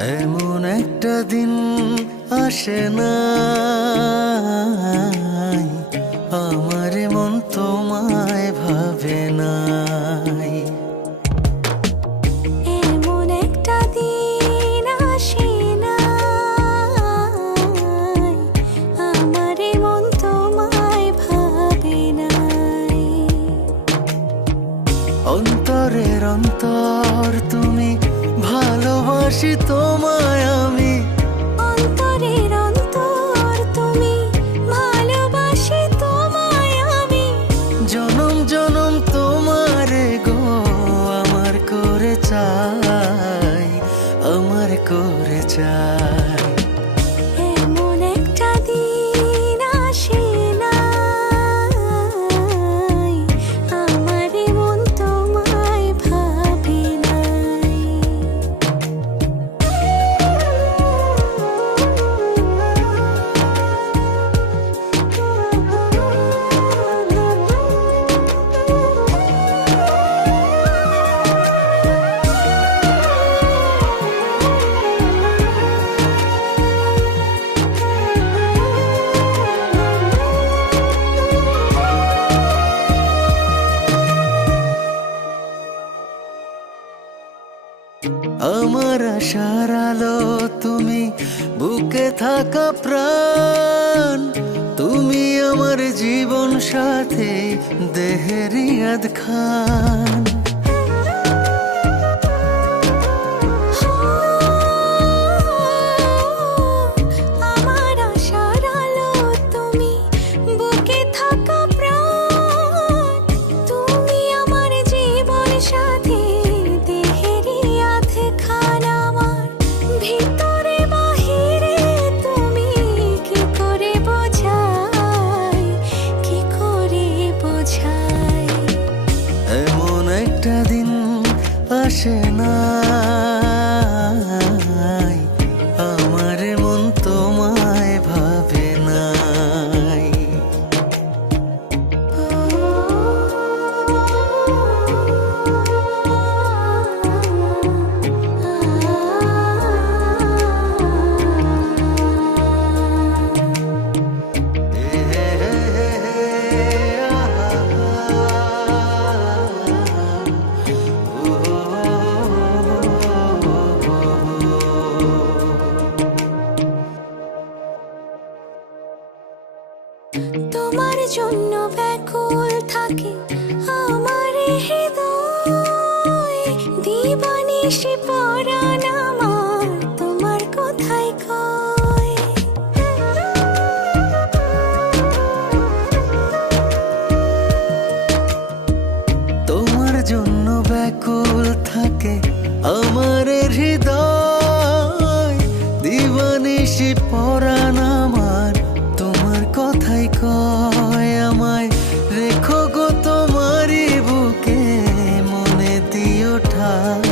এমন একটা দিন আসে না আমার মন তোমায় ভাবে নাই। এমন একটা দিন আসে না আমার মন তোমায় ভাবে নাই। অন্তরের অন্তর তুমি, ভালোবাসি তোমায় আমি। অন্তরের অন্তর তুমি, ভালোবাসি তোমায় আমি। জনম জনম তোমারে গো আমার করে চাই, আমার করে চাই। এমন একটা দিন আসে না আমার মন তোমায় ভাবে নাই। আমার আশার আলো তুমি, বুকে থাকা প্রাণ তুমি, আমার জীবন সাথী দেহের ইয়াদ খান। আমার আশার আলো তুমি, বুকে থাকা প্রাণ তুমি, আমার জীবন সাথী দেহের ইয়াদ খান। আমার ভিতরে বাহিরে তুমি, কি করে বোঝাই, কি করে বোঝাই। এমন একটা দিন আসে না আমার মন তোমায় ভাবে নাই। তোমার জন্য ব্যাকুল থাকে আমার হৃদয়, দিবানিশি পরাণ আমার তোমার কোথায় কয়। তোমার জন্য ব্যাকুল থাকে আমার হৃদয়, দিবানিশি পরাণ আমার তোমার কথাই কয়। আমায় রেখো গো তোমারই বুকে, মনে দিও ঠাই।